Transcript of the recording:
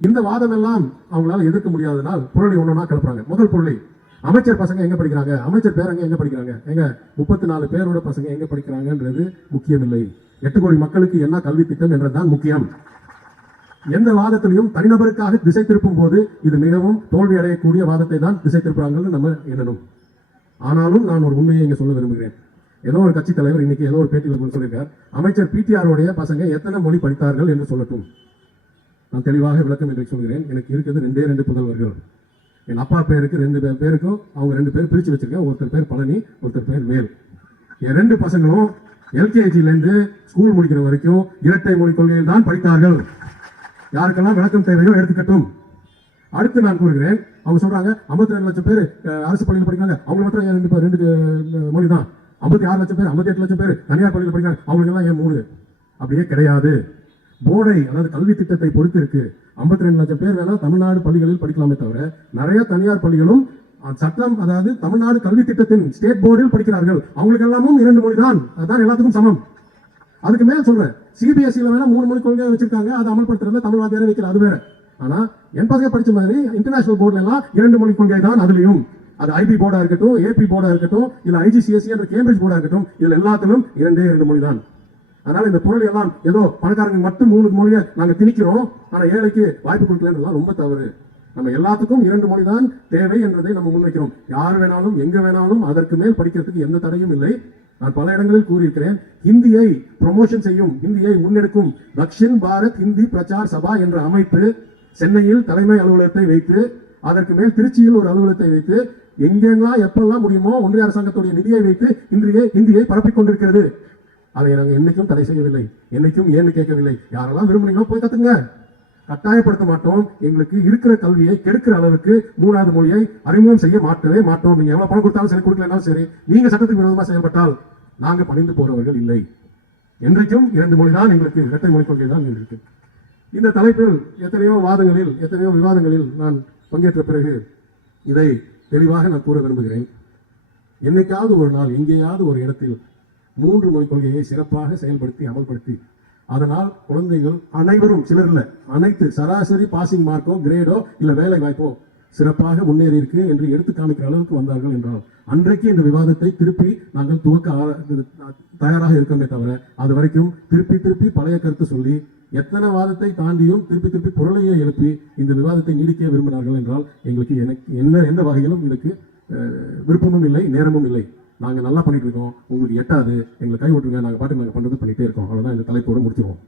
இந்த வாதம் எல்லாம் அவங்களால எதிர்க்க முடியாதனால் புரளி ஒன்னொன்னா கிளப்புறாங்க. முதல் புரளி, அமைச்சர் பசங்க எங்க படிக்கிறாங்க, அமைச்சர் பேரங்க எங்க படிக்கிறாங்க, எங்க 34 பேரோட பசங்க எங்க படிக்கிறாங்கன்றது முக்கியம் இல்லை, 8 கோடி மக்களுக்கு என்ன கல்வி திட்டம் என்றதுதான் முக்கியம். எந்த வாதத்திலையும் தனிநபருக்காக திசை திருப்பும் போது இது மிகவும் தோல்வி அடையக்கூடிய வாதத்தை தான் திசை திருப்புறாங்கன்னு நம்ம எண்ணணும். ஆனாலும் நான் ஒரு உண்மையை இங்க சொல்ல விரும்புகிறேன். ஏதோ ஒரு கட்சி தலைவர் இன்னைக்கு ஏதோ ஒரு பேட்டியில் சொல்லியிருக்கார், அமைச்சர் பிடிஆருடைய பசங்க எத்தனை மொழி படித்தார்கள் என்று சொல்லட்டும். நான் தெளிவாக விளக்கம் என்று சொல்கிறேன். எனக்கு இருக்கிறது 2 புதல்வர்கள். என் அப்பா பேருக்கு 2 பேருக்கும் அவங்க 2 பேர் பிரிச்சு வச்சிருக்கேன். ஒருத்தர் பேர் பழனி, ஒருத்தர் பேர் வேல். என் 2 பசங்களும் எல்கேஜிலேருந்து ஸ்கூல் முடிக்கிற வரைக்கும் இரட்டை மொழி கொள்கையில் தான் படித்தார்கள். யாருக்கெல்லாம் விளக்கம் தேவையோ எடுத்துக்கட்டும். அடுத்து நான் கூறுகிறேன், அவங்க சொல்றாங்க 52 லட்சம் பேர் அரசு பள்ளியில் படிக்கிறாங்க, அவங்க மட்டும் 2 மொழி தான். 56 லட்சம் பேர், 58 லட்சம் பேர் தனியார் பள்ளியில் படிக்கிறாங்க, அவங்களுக்கு எல்லாம் ஏன் 3? அப்படியே கிடையாது. போர்டை அதாவது கல்வி திட்டத்தை பொறுத்து இருக்கு. 52 லட்சம் பேர் வேணா தமிழ்நாடு பள்ளிகளில் படிக்கலாமே தவிர நிறைய தனியார் பள்ளிகளும் சட்டம் அதாவது தமிழ்நாடு கல்வி திட்டத்தின் ஸ்டேட் போர்டில் படிக்கிறார்கள். அவங்களுக்கு எல்லாமும் 2 மொழி தான், அதுதான் எல்லாத்துக்கும் சமம். அதுக்கு மேல சொல்றேன், சிபிஎஸ்சில வேணா 3 மொழி கொள்கை வச்சிருக்காங்க, அதை அமல்படுத்துறதுல தமிழ் வாத்தியாரே வைக்கல, அது வேற. ஆனா என் பசங்க படிச்ச மாதிரி இன்டர்நேஷனல் போர்டுல எல்லாம் 2 மொழி கொள்கை தான். அதுலயும் அது ஐபி போர்டா இருக்கட்டும், ஏபி போர்டா இருக்கட்டும், இல்ல ஐஜிசிஎஸ்சி என்ற கேம்பிரிட்ஜ் போர்டா இருக்கட்டும், இதுல எல்லாத்திலும் 2 மொழி தான். அதனால இந்த பொருள் எல்லாம் ஏதோ பணக்காரங்க மட்டும் 3 மொழியை நாங்க திணிக்கிறோம், ஆனா ஏழைக்கு வாய்ப்பு கொடுக்கலன்றதுலாம் ரொம்ப தவறு. நம்ம எல்லாத்துக்கும் 2 மொழி தான் தேவை என்றதை நம்ம முன்வைக்கிறோம். யார் வேணாலும் எங்க வேணாலும் அதற்கு மேல் படிக்கிறதுக்கு எந்த தடையும் இல்லை. நான் பல இடங்களில் கூறியிருக்கிறேன், ஹிந்தியை ப்ரமோஷன் செய்யும், ஹிந்தியை முன்னெடுக்கும் தக்ஷின் பாரத் ஹிந்தி பிரச்சார் சபா என்ற அமைப்பு சென்னையில் தலைமை அலுவலகத்தை வைத்து, அதற்கு மேல் திருச்சியில் ஒரு அலுவலகத்தை வைத்து, எங்கெல்லாம் எப்பெல்லாம் முடியுமோ ஒன்றிய அரசாங்கத்துடைய நிதியை வைத்து ஹிந்தியை பரப்பிக் கொண்டிருக்கிறது. அதை நாங்கள் என்னைக்கும் தடை செய்யவில்லை, என்னைக்கும் ஏன்னு கேட்கவில்லை. யாரெல்லாம் விரும்புனீங்களோ போய் கத்துங்க, கட்டாயப்படுத்த மாட்டோம். எங்களுக்கு இருக்கிற கல்வியை கெடுக்கிற அளவுக்கு 3வது மொழியை அறிமுகம் செய்ய மாட்டவே மாட்டோம். நீங்க எவ்வளவு பணம் கொடுத்தாலும் சரி, கொடுக்கலனாலும் சரி, நீங்க சட்டத்துக்கு விரோதமா செயல்பட்டால் நாங்க பணிந்து போறவர்கள் இல்லை. என்றைக்கும் 2 மொழி தான் எங்களுக்கு, இரட்டை மொழி கொள்கை தான் இருக்கு. இந்த தலைப்பில் எத்தனையோ வாதங்களில், எத்தனையோ விவாதங்களில் நான் பங்கேற்ற பிறகு இதை தெளிவாக நான் கூற விரும்புகிறேன். என்னைக்காவது ஒரு நாள் எங்கேயாவது ஒரு இடத்தில் 3 மொழி கொள்கையை சிறப்பாக செயல்படுத்தி அமல்படுத்தி அதனால் குழந்தைகள் அனைவரும், சிலர் இல்ல அனைத்து, சராசரி பாசிங் மார்க்கோ கிரேடோ இல்ல வேலை வாய்ப்போ சிறப்பாக முன்னேறி இருக்கு என்று எடுத்து காமிக்கிற அளவுக்கு வந்தார்கள் என்றால் அன்றைக்கு இந்த விவாதத்தை திருப்பி நாங்கள் தயாராக இருக்கமே தவிர, அது வரைக்கும் திருப்பி பழைய கருத்து சொல்லி எத்தனை வாதத்தை தாண்டியும் திருப்பி பொருளையே எழுப்பி இந்த விவாதத்தை நீடிக்க விரும்பினார்கள் என்றால் எங்களுக்கு எந்த வகையிலும் இதுக்கு விருப்பமும் இல்லை, நேரமும் இல்லை. நாங்கள் நல்லா பண்ணிட்டு இருக்கோம், உங்களுக்கு எட்டாது, எங்களை கை விட்டுருங்க, நாங்கள் பாட்டுக்கு நாங்கள் பண்ணுறது பண்ணிட்டே இருக்கோம். அவ்வளோதான், இந்த தலைப்போடு முடிச்சிருவோம்.